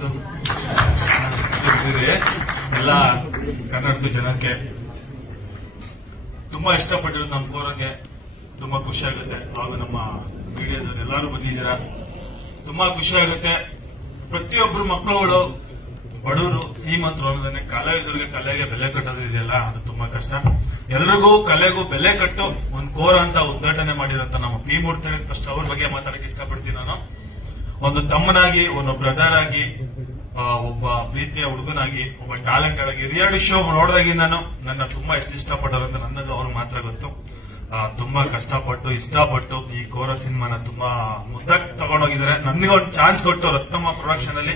Fans ಎಲ್ಲ ಕನ್ನಡದ ಜನಕ್ಕೆ ತುಂಬಾ ಇಷ್ಟಪಟ್ಟಿರೋದು ನಮ್ಮ ಕೋರಕ್ಕೆ ತುಂಬಾ ಖುಷಿ ಆಗುತ್ತೆ. ಹಾಗೂ ನಮ್ಮ ಮೀಡಿಯಾದವ್ರು ಎಲ್ಲರೂ ಬಂದಿದ್ದೀರಾ, ತುಂಬಾ ಖುಷಿ ಆಗುತ್ತೆ. ಪ್ರತಿಯೊಬ್ರು ಮಕ್ಕಳುಗಳು ಬಡವರು ಶ್ರೀಮಂತರು ಅನ್ನೋದನ್ನೇ ಕಲಾವಿದರಿಗೆ ಕಲೆಗೆ ಬೆಲೆ ಕಟ್ಟೋದು ಇದೆಯಲ್ಲ, ಅದು ತುಂಬಾ ಕಷ್ಟ. ಎಲ್ರಿಗೂ ಕಲೆಗೂ ಬೆಲೆ ಕಟ್ಟು ಒಂದು ಕೋರ ಅಂತ ಉದ್ಘಾಟನೆ ಮಾಡಿರೋಂತ ನಮ್ಮ ಪಿ ಮೂರ್ತಿ ಫಸ್ಟ್ ಅವ್ರ ಬಗ್ಗೆ ಮಾತಾಡಕ್ಕೆ ಇಷ್ಟಪಡ್ತೀನಿ. ನಾನು ಒಂದು ತಮ್ಮನಾಗಿ, ಒಂದು ಬ್ರದರ್ ಆಗಿ, ಒಬ್ಬ ಪ್ರೀತಿಯ ಹುಡುಗನಾಗಿ, ಒಬ್ಬ ಟ್ಯಾಲೆಂಟ್ ಆಗಿ ರಿಯಾಲಿಟಿ ಶೋ ನೋಡಿದಾಗಿ ನಾನು ನನ್ನ ತುಂಬಾ ಎಷ್ಟು ಇಷ್ಟಪಟ್ಟರು ಅಂತ ನನಗೂ ಅವ್ರು ಮಾತ್ರ ಗೊತ್ತು. ತುಂಬಾ ಕಷ್ಟಪಟ್ಟು ಇಷ್ಟಪಟ್ಟು ಈ ಕೋರ ಸಿನಿಮಾನ ತುಂಬಾ ಮುದ್ದಾಗಿ ತಗೊಂಡೋಗಿದ್ದಾರೆ. ನನಗೆ ಒಂದು ಚಾನ್ಸ್ ಕೊಟ್ಟು ರತ್ನಮ್ಮ ಪ್ರೊಡಕ್ಷನ್ ಅಲ್ಲಿ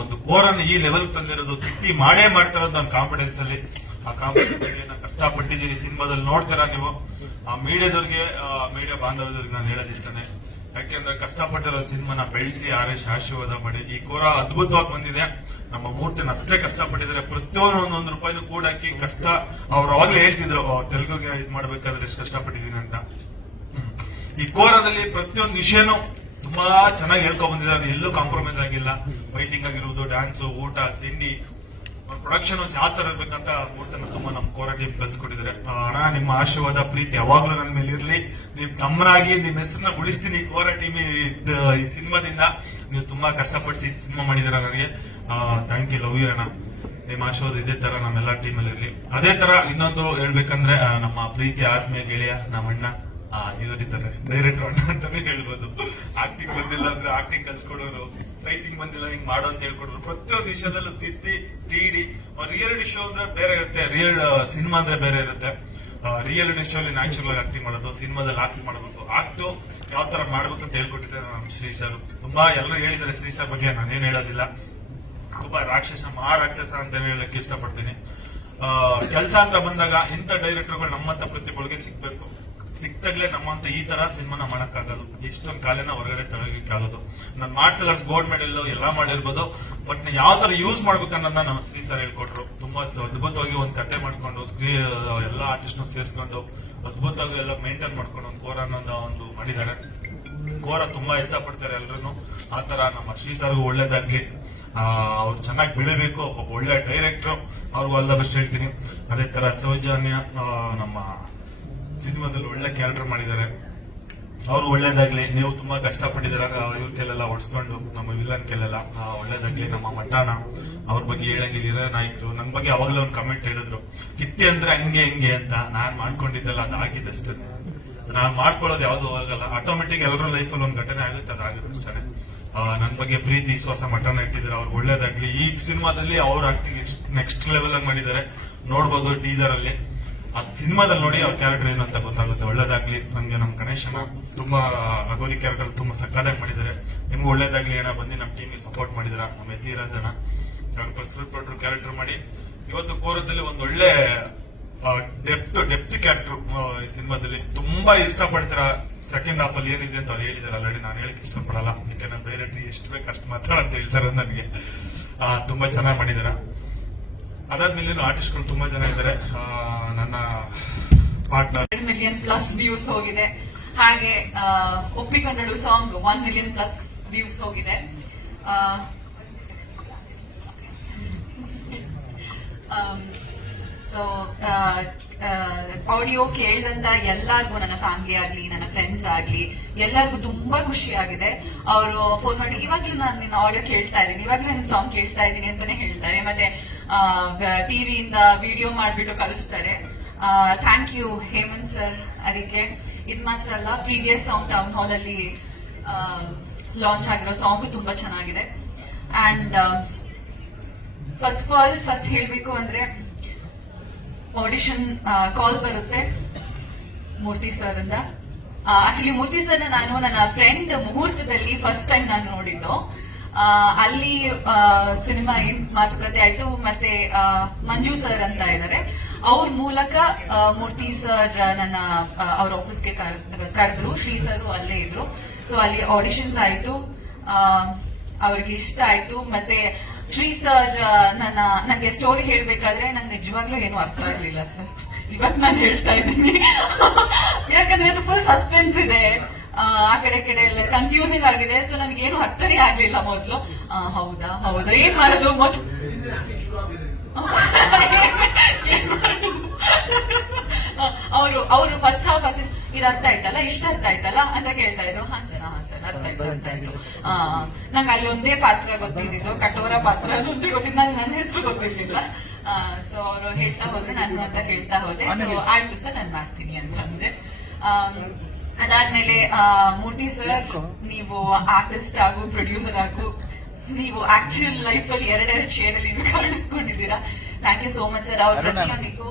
ಒಂದು ಕೋರನ್ನ ಈ ಲೆವೆಲ್ ತಂದಿರೋದು ಕಿಟ್ಟಿ ಮಾಡೇ ಮಾಡ್ತಾರೋದು ನನ್ನ ಕಾನ್ಫಿಡೆನ್ಸ್ ಅಲ್ಲಿ. ಆ ಕಾನ್ಫಿಡೆನ್ಸ್ ಅಲ್ಲಿ ನಾನು ಕಷ್ಟಪಟ್ಟಿದ್ದೀನಿ. ಸಿನಿಮಾದಲ್ಲಿ ನೋಡ್ತೀರಾ ನೀವು. ಮೀಡಿಯಾದವ್ರಿಗೆ, ಮೀಡಿಯಾ ಬಾಂಧವ್ಯದವ್ರಿಗೆ ನಾನು ಹೇಳೋದು ಇಷ್ಟನೇ. ಯಾಕೆಂದ್ರೆ ಕಷ್ಟಪಟ್ಟಿರೋ ಸಿನಿಮಾನ ಬೆಳೆಸಿ ಆಶೀರ್ವಾದ ಮಾಡಿ ಈ ಕೋರ ಅದ್ಭುತವಾಗಿ ಬಂದಿದೆ. ನಮ್ಮ ಮೂರ್ತಿನ ಅಷ್ಟೇ ಕಷ್ಟಪಟ್ಟಿದ್ದಾರೆ. ಪ್ರತಿಯೊಂದು ಒಂದೊಂದು ರೂಪಾಯಿನೂ ಕೂಡ ಹಾಕಿ ಕಷ್ಟ. ಅವ್ರು ಅವಾಗ್ಲೇ ಹೇಳ್ತಿದ್ರು ತೆಲುಗುಗೆ ಇದ್ ಮಾಡ್ಬೇಕಾದ್ರೆ ಎಷ್ಟು ಕಷ್ಟಪಟ್ಟಿದ್ದೀನಿ ಅಂತ. ಈ ಕೋರದಲ್ಲಿ ಪ್ರತಿಯೊಂದು ವಿಷಯನೂ ತುಂಬಾ ಚೆನ್ನಾಗಿ ಹೇಳ್ಕೊಂಡ್ ಬಂದಿದ್ದಾರೆ. ಎಲ್ಲೂ ಕಾಂಪ್ರಮೈಸ್ ಆಗಿಲ್ಲ. ಫೈಟಿಂಗ್ ಆಗಿರ್ಬೋದು, ಡ್ಯಾನ್ಸು, ಊಟ, ತಿಂಡಿ, ಪ್ರೊಡಕ್ಷನ್ ಯಾವ ತರ ಇರ್ಬೇಕಂತ ಮೂರ್ತನ ತುಂಬಾ ನಮ್ಮ ಕೋರ ಟೀಮ್ ಕಲ್ಸ್ಕೊಟ್ಟಿದ್ದಾರೆ. ಅಣ್ಣ, ನಿಮ್ಮ ಆಶೀರ್ವಾದ ಪ್ರೀತಿ ಯಾವಾಗ್ಲೂ ನನ್ನ ಮೇಲೆ ಇರ್ಲಿ. ನೀವು ತಮ್ಮನಾಗಿ ನಿಮ್ಮ ಹೆಸರನ್ನ ಉಳಿಸ್ತೀನಿ ಈ ಕೋರ ಟೀಮ್ ಈ ಸಿನಿಮಾದಿಂದ. ನೀವು ತುಂಬಾ ಕಷ್ಟಪಡಿಸಿ ಸಿನಿಮಾ ಮಾಡಿದಿರ. ನನಗೆ ಥ್ಯಾಂಕ್ ಯು, ಲವ್ ಯು ಅಣ್ಣ. ನಿಮ್ಮ ಆಶೀರ್ವಾದ ಇದೇ ತರ ನಮ್ಮೆಲ್ಲಾ ಟೀಮಲ್ಲಿ ಇರ್ಲಿ. ಅದೇ ತರ ಇನ್ನೊಂದು ಹೇಳ್ಬೇಕಂದ್ರೆ ನಮ್ಮ ಪ್ರೀತಿ ಆತ್ಮೀಯ ಗೆಳೆಯ ನಮ್ಮ ಅಣ್ಣ ಇದ್ದಾರೆ, ಡೈರೆಕ್ಟರ್ ಅಣ್ಣ ಅಂತಾನೆ ಹೇಳ್ಬೋದು. ಆಕ್ಟಿಂಗ್ ಬಂದಿಲ್ಲ ಅಂದ್ರೆ ಆಕ್ಟಿಂಗ್ ಕಲ್ಸ್ಕೊಡೋರು, ರೈಟಿಂಗ್ ಬಂದಿಲ್ಲ ಹಿಂಗ್ ಮಾಡೋ ಅಂತ ಹೇಳ್ಕೊಡೋರು. ಪ್ರತಿಯೊಂದು ವಿಷಯದಲ್ಲೂ ತೀಡಿ. ರಿಯಾಲಿಟಿ ಶೋ ಅಂದ್ರೆ ಬೇರೆ ಇರುತ್ತೆ, ರಿಯಲ್ ಸಿನಿಮಾ ಅಂದ್ರೆ ಬೇರೆ ಇರುತ್ತೆ. ರಿಯಾಲಿಟಿ ಶೋ ಅಲ್ಲಿ ನ್ಯಾಚುರಲ್ ಆಗಿ ಆಕ್ಟಿಂಗ್ ಮಾಡೋದು, ಸಿನಿಮಾದಲ್ಲಿ ಆಕ್ಟಿಂಗ್ ಮಾಡಬೇಕು. ಆಕ್ಟು ಯಾವ ತರ ಮಾಡ್ಬೇಕು ಅಂತ ಹೇಳ್ಕೊಟ್ಟಿದ್ದಾರೆ ನಮ್ಮ ಶ್ರೀ ಸರ್. ತುಂಬಾ ಎಲ್ಲರೂ ಹೇಳಿದ್ದಾರೆ ಶ್ರೀ ಸರ್ ಬಗ್ಗೆ, ನಾನೇನ್ ಹೇಳೋದಿಲ್ಲ. ತುಂಬಾ ಮಹಾರಾಕ್ಷಸ ಅಂತ ಹೇಳಕ್ ಇಷ್ಟಪಡ್ತೀನಿ. ಕೆಲಸ ಅಂತ ಬಂದಾಗ ಇಂಥ ಡೈರೆಕ್ಟರ್ಗಳು ನಮ್ಮಂತ ಪ್ರತಿಭೆಗಳಿಗೆ ಸಿಗ್ಬೇಕು. ಸಿಕ್ತಾಗ್ಲೇ ನಮ್ಮಂತ ಈ ತರ ಸಿನಿಮಾನ ಮಾಡಕ್ಕಾಗೋದು, ಇಷ್ಟೊಂದು ಕಾಲಿನ ಹೊರಗಡೆ ತಗೊಳಕ್ಕಾಗೋದು. ನಾನು ಮಾರ್ಷಲ್ ಆರ್ಟ್ಸ್ ಗೋಲ್ಡ್ ಮೆಡಲ್ ಎಲ್ಲಾ ಮಾಡಿರ್ಬೋದು, ಬಟ್ ಯಾವ ತರ ಯೂಸ್ ಮಾಡ್ಬೇಕನ್ನೋದನ್ನ ನಮ್ಮ ಶ್ರೀ ಸರ್ ಹೇಳ್ಕೊಟ್ರು. ತುಂಬಾ ಅದ್ಭುತವಾಗಿ ಒಂದು ಕಟ್ಟೆ ಮಾಡ್ಕೊಂಡು ಎಲ್ಲಾ ಆರ್ಟಿಸ್ಟ್ ಸೇರಿಸ್ಕೊಂಡು ಅದ್ಭುತವಾಗಿ ಎಲ್ಲ ಮೇಂಟೈನ್ ಮಾಡ್ಕೊಂಡು ಒಂದು ಕೋರ ಅನ್ನೋದ ಒಂದು ಮಾಡಿದ್ದಾರೆ. ಕೋರ ತುಂಬಾ ಇಷ್ಟಪಡ್ತಾರೆ ಎಲ್ರು. ಆತರ ನಮ್ಮ ಶ್ರೀ ಸರ್ಗೂ ಒಳ್ಳೇದಾಗ್ಲಿ, ಅವ್ರು ಚೆನ್ನಾಗಿ ಬೆಳಿಬೇಕು. ಒಬ್ಬ ಒಳ್ಳೆ ಡೈರೆಕ್ಟರ್, ಅವ್ರಿಗೂ ಆಲ್ ದ ಬೆಸ್ಟ್ ಹೇಳ್ತೀನಿ. ಅದೇ ತರ ಸೌಜನ್ಯ ನಮ್ಮ ಸಿನಿಮಾದಲ್ಲಿ ಒಳ್ಳೆ ಕ್ಯಾರೆಕ್ಟರ್ ಮಾಡಿದ್ದಾರೆ. ಅವ್ರು ಒಳ್ಳೇದಾಗ್ಲಿ. ನೀವು ತುಂಬಾ ಕಷ್ಟಪಟ್ಟಿದ್ದೀರ ಇವ್ರ ಕೆಲೆಲ್ಲ ಹೊಡ್ಸ್ಕೊಂಡು, ನಮ್ಮ ವಿಲನ್ ಕೆಲೆಲ್ಲ ಒಳ್ಳೇದಾಗ್ಲಿ. ನಮ್ಮ ಮಠಾಣ ಅವ್ರ ಬಗ್ಗೆ ಹೇಳಂಗಿದ್ದೀರ ನಾಯಕರು. ನನ್ನ ಬಗ್ಗೆ ಅವಾಗಲೇ ಒಂದು ಕಮೆಂಟ್ ಹೇಳಿದ್ರು, ಕಿಟ್ಟಿ ಅಂದ್ರೆ ಹಂಗೆ ಹಿಂಗೆ ಅಂತ. ನಾನ್ ಮಾಡ್ಕೊಂಡಿದ್ದಲ್ಲ, ಅದು ಆಗಿದ್ದಷ್ಟೇ. ನಾನ್ ಮಾಡ್ಕೊಳ್ಳೋದು ಯಾವ್ದು ಆಗಲ್ಲ. ಆಟೋಮೆಟಿಕ್ ಎಲ್ಲರ ಲೈಫಲ್ಲಿ ಒಂದು ಘಟನೆ ಆಗುತ್ತೆ, ಅದಾಗುತ್ತೆ ಅಷ್ಟೇ. ನನ್ನ ಬಗ್ಗೆ ಪ್ರೀತಿ ವಿಶ್ವಾಸ ಮಠಾಣ ಇಟ್ಟಿದ್ದಾರೆ. ಅವ್ರಿಗೆ ಒಳ್ಳೇದಾಗ್ಲಿ. ಈ ಸಿನಿಮಾದಲ್ಲಿ ಅವ್ರ ಆಕ್ಟಿಂಗ್ ನೆಕ್ಸ್ಟ್ ಲೆವೆಲ್ ಆಗಿ ಮಾಡಿದ್ದಾರೆ. ನೋಡ್ಬೋದು ಟೀಸರ್ ಅಲ್ಲಿ. ಅದು ಸಿನಿಮಾದಲ್ಲಿ ನೋಡಿ ಅವ್ರ ಕ್ಯಾರೆಕ್ಟರ್ ಏನು ಅಂತ ಗೊತ್ತಾಗುತ್ತೆ. ಒಳ್ಳೇದಾಗ್ಲಿ. ನಮ್ಗೆ ನಮ್ಮ ಗಣೇಶನ ತುಂಬಾ ಅಗೋರಿ ಕ್ಯಾರೆಕ್ಟರ್ ತುಂಬಾ ಸಕ್ಕದಾಗಿ ಮಾಡಿದ್ದಾರೆ. ನಿಮ್ಗೆ ಒಳ್ಳೇದಾಗ್ಲಿ ಅಣ್ಣ. ಬಂದು ನಮ್ಮ ಟೀಮಿಗೆ ಸಪೋರ್ಟ್ ಮಾಡಿದಾರ. ನಮ್ಮ ಯತಿರಾಜ್ ಅಣ್ಣ ಪಡ್ರು ಕ್ಯಾರೆಕ್ಟರ್ ಮಾಡಿ ಇವತ್ತು ಕೋರದಲ್ಲಿ ಒಂದು ಒಳ್ಳೆ ಡೆಪ್ತ್ ಕ್ಯಾರೆಕ್ಟರ್ ಈ ಸಿನಿಮಾದಲ್ಲಿ ತುಂಬಾ ಇಷ್ಟಪಡ್ತೀರಾ. ಸೆಕೆಂಡ್ ಹಾಫ್ ಅಲ್ಲಿ ಏನಿದೆ ಅಂತ ಅವ್ರು ಹೇಳಿದಾರೆ ಆಲ್ರೆಡಿ. ನಾನು ಹೇಳಕ್ ಇಷ್ಟಪಡಲ್ಲ, ಯಾಕಂದ್ರೆ ಡೈರೆಕ್ಟ್ ಎಷ್ಟು ಬೇಕು ಅಷ್ಟು ಮಾತ್ರ ಅಂತ ಹೇಳ್ತಾರೆ ನನಗೆ. ತುಂಬಾ ಚೆನ್ನಾಗಿ ಮಾಡಿದಾರ. ಅದಾದ್ಮೇಲೆ ಆರ್ಟಿಸ್ಟ್ಗಳು ತುಂಬಾ ಜನ ಇದ್ದಾರೆ. ನನ್ನ ಪಾರ್ಟ್ನರ್ 1 ಮಿಲಿಯನ್ ಪ್ಲಸ್ ವ್ಯೂಸ್ ಹೋಗಿದೆ. ಹಾಗೆ ಒಪ್ಪಿಕೊಂಡಳು ಸಾಂಗ್ 1 ಮಿಲಿಯನ್ ಪ್ಲಸ್ ವ್ಯೂಸ್ ಹೋಗಿದೆ. ಸೊ ಆಡಿಯೋ ಕೇಳಿದಂತ ಎಲ್ಲಾರ್ಗು, ನನ್ನ ಫ್ಯಾಮಿಲಿ ಆಗ್ಲಿ, ನನ್ನ ಫ್ರೆಂಡ್ಸ್ ಆಗ್ಲಿ, ಎಲ್ಲರಿಗೂ ತುಂಬಾ ಖುಷಿ ಆಗಿದೆ. ಅವರು ಫೋನ್ ಮಾಡಿ ಇವಾಗ್ಲೂ ನಾನು ನಿನ್ನ ಆಡಿಯೋ ಕೇಳ್ತಾ ಇದ್ದೀನಿ, ಇವಾಗ್ಲೂ ನನ್ನ ಸಾಂಗ್ ಕೇಳ್ತಾ ಇದ್ದೀನಿ ಅಂತಾನೆ ಹೇಳ್ತಾರೆ. ಮತ್ತೆ ಟಿವಿಯಿಂದ ವಿಡಿಯೋ ಮಾಡ್ಬಿಟ್ಟು ಕಳಿಸ್ತಾರೆ. Thank you Hemant sir. ಅದಕ್ಕೆ ಇದು ಮಾತ್ರ ಅಲ್ಲ, ಪ್ರೀವಿಯಸ್ ಸಾಂಗ್ ಟೌನ್ ಹಾಲ್ ಅಲ್ಲಿ ಲಾಂಚ್ ಆಗಿರೋ ಸಾಂಗ್ ತುಂಬಾ ಚೆನ್ನಾಗಿದೆ. ಅಂಡ್ ಫಸ್ಟ್ ಹೇಳ್ಬೇಕು ಅಂದ್ರೆ, ಆಡಿಷನ್ ಕಾಲ್ ಬರುತ್ತೆ ಮೂರ್ತಿ ಸರ್ ಇಂದ. ಆಕ್ಚುಲಿ ಮೂರ್ತಿ ಸರ್ ನಾನು ನನ್ನ ಫ್ರೆಂಡ್ ಮುಹೂರ್ತದಲ್ಲಿ ಫಸ್ಟ್ ಟೈಮ್ ನಾನು ನೋಡಿದ್ದು. ಅಲ್ಲಿ ಸಿನಿಮಾ ಮಾತುಕತೆ ಆಯ್ತು. ಮತ್ತೆ ಮಂಜು ಸರ್ ಅಂತ ಇದ್ದಾರೆ, ಅವ್ರ ಮೂಲಕ ಮೂರ್ತಿ ಸರ್ ನನ್ನ ಅವ್ರ ಆಫೀಸ್ಗೆ ಕರೆದ್ರು. ಶ್ರೀ ಸರ್ ಅಲ್ಲೇ ಇದ್ರು. ಸೊ ಅಲ್ಲಿ ಆಡಿಷನ್ಸ್ ಆಯ್ತು. ಅವ್ರಿಗೆ ಇಷ್ಟ ಆಯ್ತು. ಮತ್ತೆ ಶ್ರೀ ಸರ್ ನಂಗೆ ಸ್ಟೋರಿ ಹೇಳ್ಬೇಕಾದ್ರೆ ನಂಗೆ ನಿಜವಾಗ್ಲೂ ಏನು ಅರ್ಥ ಆಗ್ಲಿಲ್ಲ ಸರ್. ಇವತ್ತು ನಾನು ಹೇಳ್ತಾ ಇದ್ದೀನಿ, ಯಾಕಂದ್ರೆ ಅದು ಫುಲ್ ಸಸ್ಪೆನ್ಸ್ ಇದೆ. ಆ ಕಡೆ ಎಲ್ಲ ಕನ್ಫ್ಯೂಸಿಂಗ್ ಆಗಿದೆ. ಸೊ ನನಗೇನು ಅರ್ಥನೇ ಆಗ್ಲಿಲ್ಲ ಮೊದ್ಲು. ಹೌದಾ ಏನ್ ಮಾಡೋದು ಮೊದ್ಲು ಅವರು ಫಸ್ಟ್ ಹಾಫ್ ಅದು ಇದು ಅರ್ಥ ಆಯ್ತಲ್ಲ, ಇಷ್ಟ ಅರ್ಥ ಆಯ್ತಲ್ಲ ಅಂತ ಕೇಳ್ತಾ ಇದ್ರು. ಹಾ ಸರ್ ಅರ್ಥ ಆಯ್ತು. ನಂಗೆ ಅಲ್ಲಿ ಒಂದೇ ಪಾತ್ರ ಗೊತ್ತಿದ್ದು, ಕಠೋರ ಪಾತ್ರ ಅದೊಂದೇ ಗೊತ್ತಿದ್ದು, ನಂಗೆ ನನ್ನ ಹೆಸರು ಗೊತ್ತಿರ್ಲಿಲ್ಲ. ಸೊ ಅವರು ಹೇಳ್ತಾ ಹೋದ್ರೆ ನಾನು ಅಂತ ಕೇಳ್ತಾ ಹೋದೆ. ಸೊ ಆಯ್ತು ಸರ್ ನಾನು ಮಾಡ್ತೀನಿ ಅಂತ ಅಂದೆ. ಅದಾದ್ಮೇಲೆ ಮೂರ್ತಿ ಸರ್, ನೀವು ಆರ್ಟಿಸ್ಟ್ ಆಗು ಪ್ರೊಡ್ಯೂಸರ್ ಆಗು, ನೀವು ಆಕ್ಚುಯಲ್ ಲೈಫ್ ಅಲ್ಲಿ ಎರಡೆರಡು ಶೇಡ್ ಅಲ್ಲಿ ಕಾಣಿಸ್ಕೊಂಡಿದ್ದೀರಾ. Thank you so much sir. ಅವ್ರ ಪ್ರತಿಯೊಂದಿಗೂ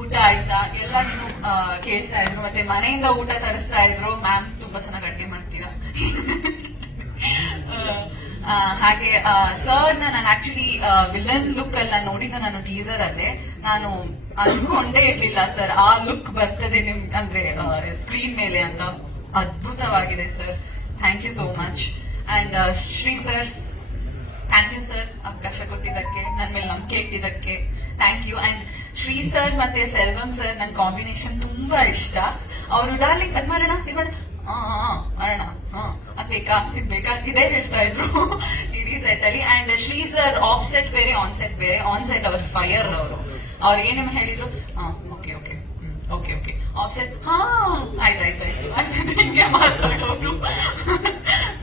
ಊಟ ಆಯ್ತಾ ಎಲ್ಲ ನೀವು ಕೇಳ್ತಾ ಇದ್ರು, ಮತ್ತೆ ಮನೆಯಿಂದ ಊಟ ತರಿಸ್ತಾ ಇದ್ರು. ಮ್ಯಾಮ್ ತುಂಬಾ ಚೆನ್ನಾಗಿ ಅಡ್ಗೆ ಮಾಡ್ತೀರಾ. ಹಾಗೆ ಸರ್ ನಾನು ಆಕ್ಚುಲಿ ವಿಲನ್ ಲುಕ್ ಅಲ್ಲಿ ನಾನು ನೋಡಿದ್ದು, ನಾನು ಟೀಸರ್ ಅಲ್ಲೇ ನಾನು ಅನ್ಕೊಂಡೇ ಇರ್ಲಿಲ್ಲ ಸರ್ ಆ ಲುಕ್ ಬರ್ತದೆ ನಿಮ್ ಅಂದ್ರೆ ಸ್ಕ್ರೀನ್ ಮೇಲೆ ಅಂತ. ಅದ್ಭುತವಾಗಿದೆ sir, thank you so much. And Shri sir, thank you sir ಅವಕಾಶ ಕೊಟ್ಟಿದ್ದಕ್ಕೆ, ನನ್ನ ಮೇಲೆ ನಂಬಿಕೆ ಇಟ್ಟಿದ್ದಕ್ಕೆ thank you. And Shri sir ಮತ್ತೆ ಸೆಲ್ವಂ ಸರ್ ನನ್ನ ಕಾಂಬಿನೇಷನ್ ತುಂಬಾ ಇಷ್ಟ. ಅವರು ಡಾರ್ಲಿಂಗ್ ಅದ್ ಮಾಡೋಣ ಮಾಡೋಣ ಅದ್ ಬೇಕಾ ಇದೇ ಹೇಳ್ತಾ ಇದ್ರು ಇಡೀ ಸೆಟ್ ಅಲ್ಲಿ. And Shri sir of set ಬೇರೆ ಆನ್ ಸೆಟ್ ಬೇರೆ. ಆನ್ ಸೆಟ್ ಅವ್ರ ಫೈರ್, ಅವ್ರು ಏನೇನು ಹೇಳಿದ್ರು ಓಕೆ ಆಫ್ ಸೆಟ್ ಆಯ್ತಾಯ್ತು ಹಿಂಗೆ ಮಾತಾಡೋರು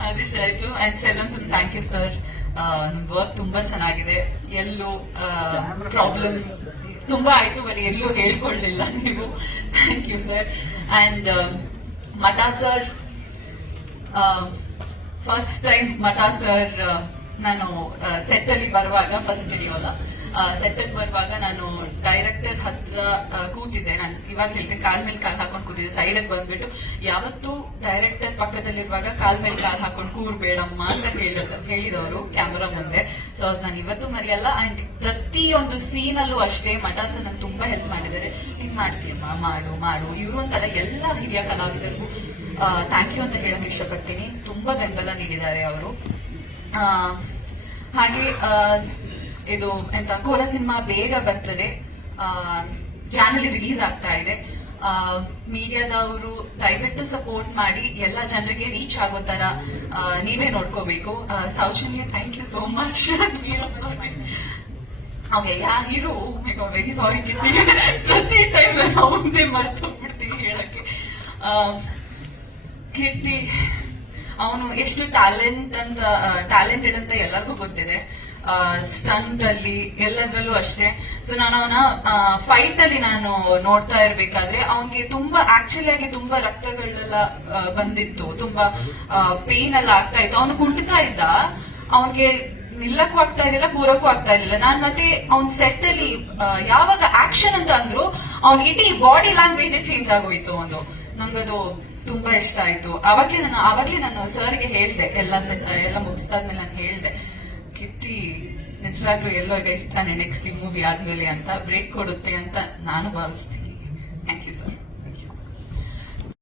ಅದಿಷ್ಟ ಆಯ್ತು. And Selvam sir thank you sir, work ತುಂಬಾ ಚೆನ್ನಾಗಿದೆ. ಎಲ್ಲೂ ಪ್ರಾಬ್ಲಮ್ ತುಂಬಾ ಆಯ್ತು, ಬರೀ ಎಲ್ಲೂ ಹೇಳ್ಕೊಳ್ಳಿಲ್ಲ ನೀವು. Thank you sir. And Math sir, first time Math sir ನಾನು ಸೆಟ್ ಅಲ್ಲಿ ಬರುವಾಗ, ಫಸ್ಟ್ ವಿಡಿಯೋಲ್ಲ ಸೆಟ್ ಅಲ್ಲಿ ಬರುವಾಗ ನಾನು ಡೈರೆಕ್ಟರ್ ಹತ್ರ ಕೂತಿದ್ದೆ. ನಾನು ಇವಾಗ ಹೇಳ್ತೀನಿ, ಕಾಲ್ ಮೇಲೆ ಕಾಲ್ ಹಾಕೊಂಡು ಕೂತಿದ್ದೆ. ಸೈಡ್ ಬಂದ್ಬಿಟ್ಟು ಯಾವತ್ತೂ ಡೈರೆಕ್ಟರ್ ಪಕ್ಕದಲ್ಲಿರುವಾಗ ಕಾಲ್ ಮೇಲೆ ಕಾಲ್ ಹಾಕೊಂಡು ಕೂರ್ಬೇಡಮ್ಮ ಅಂತ ಹೇಳಿದವರು ಕ್ಯಾಮರಾ ಮುಂದೆ. ಸೊ ನಾನು ಇವತ್ತು ಮರೆಯಲ್ಲ. ಅಂಡ್ ಪ್ರತಿಯೊಂದು ಸೀನ್ ಅಲ್ಲೂ ಅಷ್ಟೇ ಮಠ ಸರ್ ನಂಗೆ ತುಂಬಾ ಹೆಲ್ಪ್ ಮಾಡಿದ್ದಾರೆ. ಹಿಂಗ್ ಮಾಡ್ತೀಯಮ್ಮ, ಮಾಡು ಇವರು ಒಂಥರ ಎಲ್ಲ ಹಿರಿಯ ಕಲಾವಿದರಿಗೂ ಥ್ಯಾಂಕ್ ಯು ಅಂತ ಹೇಳಕ್ ಇಷ್ಟಪಡ್ತೀನಿ. ತುಂಬಾ ಬೆಂಬಲ ನೀಡಿದ್ದಾರೆ ಅವರು. ಹಾಗೆ ಇದು ಎಂತ ಕೋಲ ಸಿನಿಮಾ ಬೇಗ ಬರ್ತದೆ, ಜಾನ್ವರಿ ರಿಲೀಸ್ ಆಗ್ತಾ ಇದೆ. ಮೀಡಿಯಾದವರು ದಯವಿಟ್ಟು ಸಪೋರ್ಟ್ ಮಾಡಿ, ಎಲ್ಲ ಜನರಿಗೆ ರೀಚ್ ಆಗೋ ತರ ನೀವೇ ನೋಡ್ಕೋಬೇಕು. Soujanya thank you so much. Okay, hero very sorry Kitty, ಪ್ರತಿ ಟೈಮ್ ನಾನು ಮುಂದೆ ಮರ್ತೋಗ್ಬಿಡ್ತೀನಿ ಹೇಳಕ್ಕೆ. ಕಿಟ್ಟಿ ಅವನು ಎಷ್ಟು ಟ್ಯಾಲೆಂಟೆಡ್ ಅಂತ ಎಲ್ಲರಿಗೂ ಗೊತ್ತಿದೆ. ಸ್ಟಂಟ್ ಅಲ್ಲಿ ಎಲ್ಲದರಲ್ಲೂ ಅಷ್ಟೇ. ಸೊ ನಾನು ಅವನ ಫೈಟ್ ಅಲ್ಲಿ ನಾನು ನೋಡ್ತಾ ಇರ್ಬೇಕಾದ್ರೆ ಅವನಿಗೆ ತುಂಬಾ ಆಕ್ಚುಲಿ ಆಗಿ ತುಂಬಾ ರಕ್ತಗಳೆಲ್ಲ ಬಂದಿತ್ತು, ತುಂಬಾ ಪೇನ್ ಎಲ್ಲ ಆಗ್ತಾ ಇತ್ತು. ಅವನು ಕುಂಟ್ತಾ ಇದ್ದ, ಅವನಿಗೆ ನಿಲ್ಲಕ್ಕೂ ಆಗ್ತಾ ಇರಲಿಲ್ಲ, ಕೂರಕ್ಕೂ ಆಗ್ತಾ ಇರ್ಲಿಲ್ಲ. ನಾನ್ ಮತ್ತೆ ಅವ್ನ್ ಸೆಟ್ ಅಲ್ಲಿ ಯಾವಾಗ ಆಕ್ಷನ್ ಅಂತ ಅಂದ್ರು ಅವ್ನ ಇಡೀ ಬಾಡಿ ಲ್ಯಾಂಗ್ವೇಜ್ ಚೇಂಜ್ ಆಗೋಯ್ತು. ನಂಗದು ತುಂಬಾ ಇಷ್ಟ ಆಯ್ತು. ಆವಾಗ್ಲೇ ನಾನು ಸರ್ಗೆ ಹೇಳ್ದೆ, ಎಲ್ಲ ಮುಗಿಸ್ದಾದ್ಮೇಲೆ ನಾನು ಹೇಳ್ದೆ, ಕಿಟ್ಟಿ ನಿಜವಾಗ್ಲೂ ಎಲ್ಲೋ ಇರ್ತಾನೆ ನೆಕ್ಸ್ಟ್ ಈ ಮೂವಿ ಆದ್ಮೇಲೆ ಅಂತ, ಬ್ರೇಕ್ ಕೊಡುತ್ತೆ ಅಂತ ನಾನು ಭಾವಿಸ್ತೀನಿ. Thank you sir.